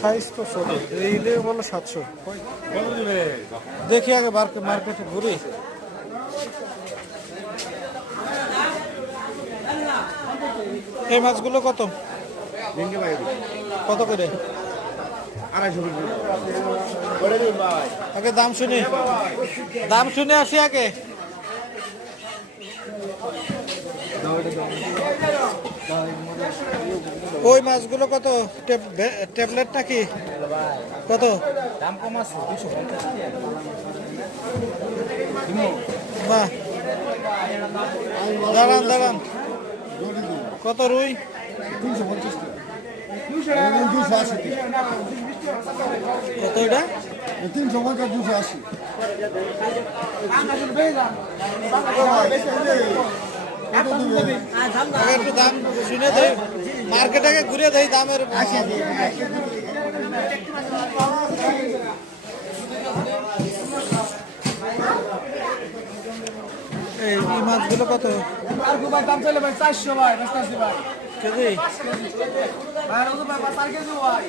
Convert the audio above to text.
Size তো ছোট, এইলে বলো 700। দেখি আগে মার্কেটে ঘুরি। এই মাছগুলো কত কত করে? আগে দাম শুনে আসি আগে। ওই মাছগুলো কত? ট্যাবলেট নাকি কত? দাম কম আছে 250 বাহ, দাঁড়ান কত রুই? 350 কত এটা? 350 280। আগে একটু দাম শুনে দেয়, মার্কেট আগে ঘুরে দেয় দামের। এই মাছগুলো কত দাম চলে ভাই 400 ভাই 85 ভাই কেজি? ভাই 4 কেজি ভাই